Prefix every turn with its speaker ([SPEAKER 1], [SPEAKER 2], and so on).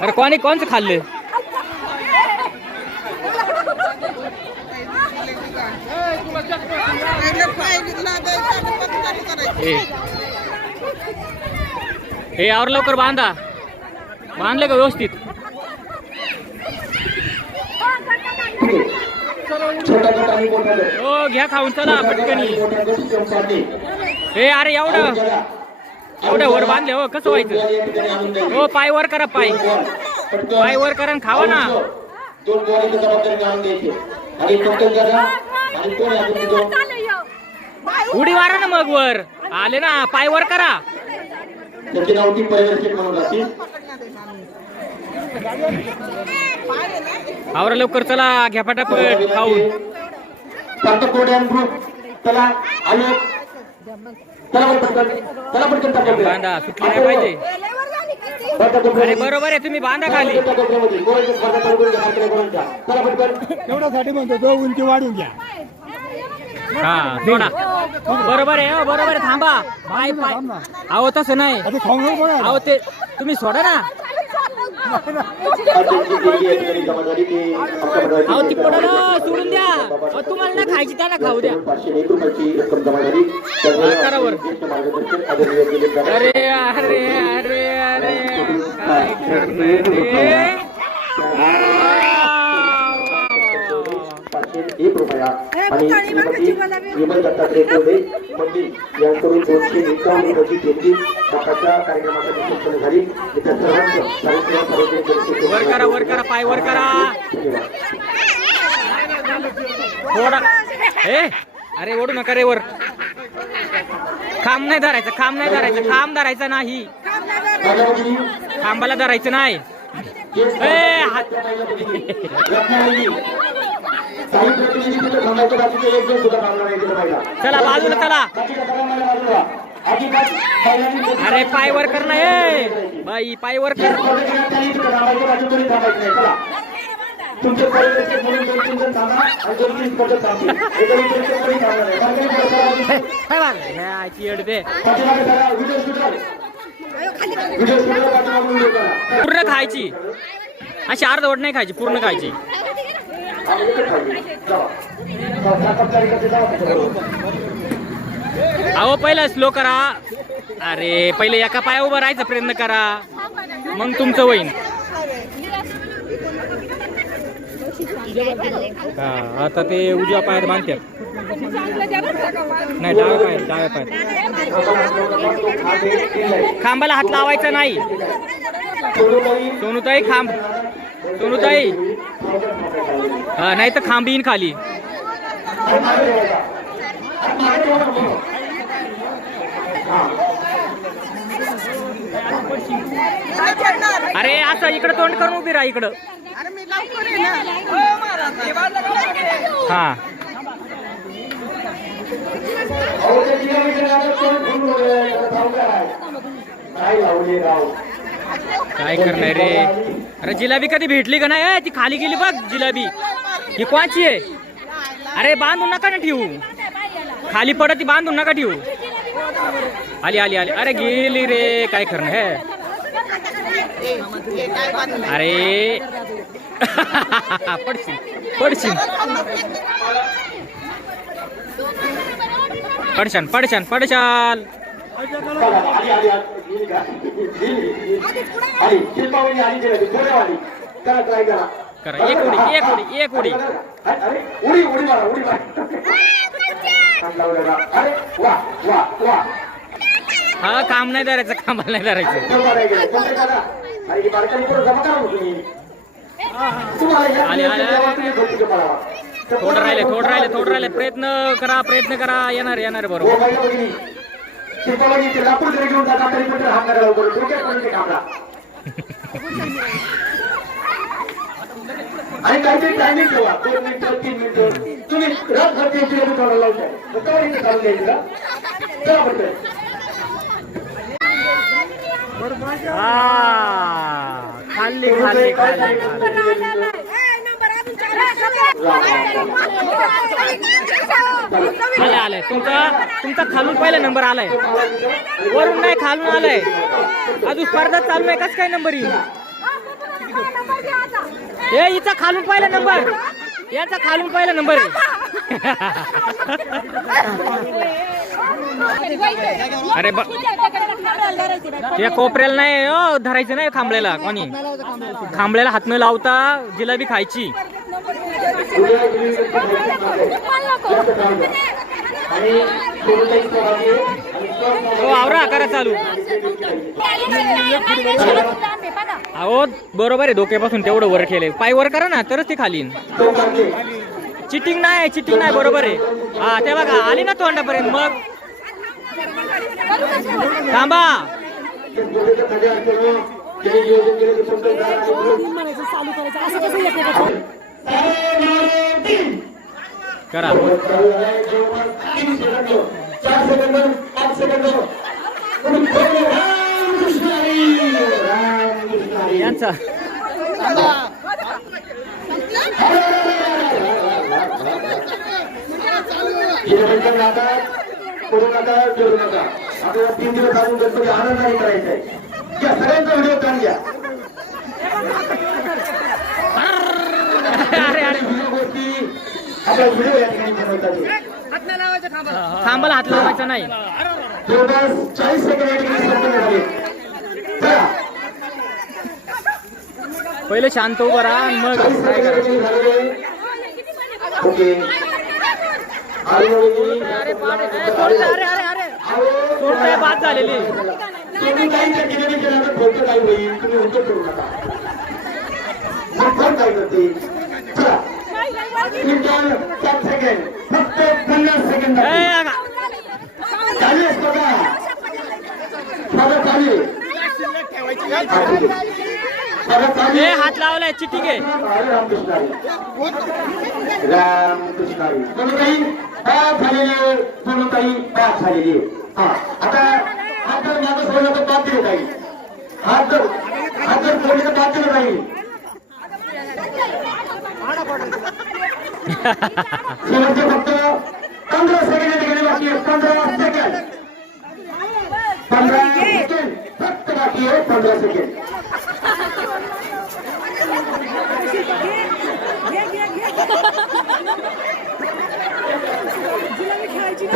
[SPEAKER 1] अरे कोणी कोणचं खाल्लं? हे यावर लवकर बांधा. बांधलं का व्यवस्थित. हो घ्या खाऊन चला पटकनी. हे अरे एवढं. एवढं वर बांधले हो कसं व्हायचं? हो पाय वर करा पाय. पाय वर करा खावा ना. उडी मारा ना मग वर. आले ना पाय वर करा.
[SPEAKER 2] त्याची
[SPEAKER 1] आवरा लवकर चला घ्या फटाफट खाऊन.
[SPEAKER 2] पार्थकोड्यान ग्रुप चला आलो.
[SPEAKER 1] बांधा सुटली नाही पाहिजे. अरे बरोबर आहे तुम्ही बांधा खाली.
[SPEAKER 3] तेवढ्यासाठी म्हणतो तो उंची वाढून घ्या.
[SPEAKER 1] हा सोडा. बरोबर आहे हो, बरोबर आहे थांबा. पाय अहो तसं नाही. अहो ते तुम्ही सोडा ना. अहो ती
[SPEAKER 2] आहे.
[SPEAKER 1] सोडून द्या अहो, तुम्हाला ना खायची त्यांना खाऊ द्या
[SPEAKER 2] पाचशे एक रुपयाची रक्कम जमा झाली त्यामुळे ज्येष्ठ मार्गदर्शक आदरणीय दिलीप दादा
[SPEAKER 1] अरे अरे अरे अरे काय करणार रे?
[SPEAKER 2] पाचशे आणि विमल दत्तात्रय कोल्हे मंदिर यांकडून दोनशे एकावन्न झाली. इतर सर्वांचं साहित्य सार्वजनिक
[SPEAKER 1] वर करा वर करा पाय वर करा. थोडा ए अरे ओढू नका रे वर. खांब नाही धरायचं खांब नाही धरायचं खांब धरायचा नाही. खांबाला धरायचं नाही. हात
[SPEAKER 2] काही प्रतिनिधी तिथं थांबायचं बाकीचे एक जण सुद्धा थांबणार नाही पाहिला
[SPEAKER 1] चला बाजूला चला. अरे पाय वर कर ना ए बाई पाय वर कर.
[SPEAKER 2] तुमचे परिवर्तन म्हणून दोन तीन जण थांबा आणि दोन तीन थांबतील कोणी थांबणार नाही. बाकी
[SPEAKER 1] चिड दे
[SPEAKER 2] पाठीमागे व्हिडिओ व्हिडिओ पाठीमागे व्हिडिओ करा.
[SPEAKER 1] पूर्ण खायची. अशी अर्धवट नाही खायची पूर्ण खायची.
[SPEAKER 2] जावा.
[SPEAKER 1] अहो पहिला स्लो करा. अरे पहिले एका पाया उभं राहायचा प्रयत्न करा. मग तुमचं होईन. हा आता ते उजव्या पायात बांधतात. नाही डाव्या पायात डाव्या पायात. खांबाला हात लावायचा नाही. सोनूताई खांब. सोनूताई. हा नाही तर खांब येईन खाली. अरे असं इकडं तोंड करून उभी राहा इकडं. हा
[SPEAKER 2] आहे. काय
[SPEAKER 1] करणार रे? अरे जिलाबी कधी भेटली का नाही? ती खाली गेली बघ जिलाबी. ही कोणाची आहे? अरे बांधून नका ना ठेवू. खाली पडत ती बांधून नका ठेवू. आली आली आली. अरे गेली रे काय करणं हे अरे. पडशील पडशील. पडशान पडशान पडशाल.
[SPEAKER 2] ट्राय करा.
[SPEAKER 1] करा. एक उडी एक उडी एक उडी.
[SPEAKER 2] अरे उडी उडी मारा उडी मारा
[SPEAKER 1] हा काम नाही धरायचं कामाला नाही धरायचं. थोडं राहिले थोडं राहिले थोडं राहिले. प्रयत्न करा प्रयत्न करा. येणार येणार बरोबर.
[SPEAKER 2] घेऊन जाता तरी पण ते हात करायला उभं. डोक्यात पडून ते कामला. आणि काहीतरी टायमिंग ठेवा. दोन मिनिटं तीन मिनिटं. तुम्ही रातभर ते किलोमीटर थोडं लावताय मग तेव्हा इथे चालू द्यायची का? पडतंय
[SPEAKER 1] हा खाल्ली खाल्ली खाल्ली. आले आले तुमचा? तुमचा खालून पहिला नंबर आलाय. वरून नाही खालून आलाय. अजून स्पर्धा चालू आहे कस काय नंबर येईल? ए हिचा खालून पहिला नंबर याचा खालून पहिला नंबर अरे बा कोपऱ्याला नाही हो धरायचं नाही खांबळेला कोणी खांबळ्याला हात न लावता जिलेबी खायची
[SPEAKER 2] आवरा आकारा चालू
[SPEAKER 1] हो करा अहो बरोबर आहे धोक्यापासून तेवढं वर ठेवलंय पाय वर करा ना तरच ते खाली. चिटिंग नाही चिटिंग नाही बरोबर आहे. हा ते बघा आली ना तोंडापर्यंत मग. थांबा.
[SPEAKER 2] ते
[SPEAKER 1] यांचा.
[SPEAKER 2] पडू नका फिरू नका आपल्याला तीन दिवस अजून गणपती आनंदाने करायचा आहे या सगळ्यांचा व्हिडिओ काढ घ्या
[SPEAKER 1] अरे अरे
[SPEAKER 2] जुन्या गोष्टी आपला व्हिडिओ या ठिकाणी बनवतात
[SPEAKER 1] खांबाला हात लावायचा नाही.
[SPEAKER 2] जवळपास चाळीस सेकंद या ठिकाणी संपन्न झाले. चला.
[SPEAKER 1] पहिले शांत उभं राहा आणि मग काय करा बाद झालेली
[SPEAKER 2] फक्त पन्नास सेकंद हा.
[SPEAKER 1] हात लावलाय
[SPEAKER 2] झालेली हा आता हात जर मागं सोडला तर पाच दिले काही हात जर हात जर सोडले तर पाच दिले काही शेवटचे फक्त पंधरा सेकंड या ठिकाणी बाकी आहे पंधरा सेकंड पंधरा सेकंड फक्त बाकी आहे पंधरा सेकंड खेळायची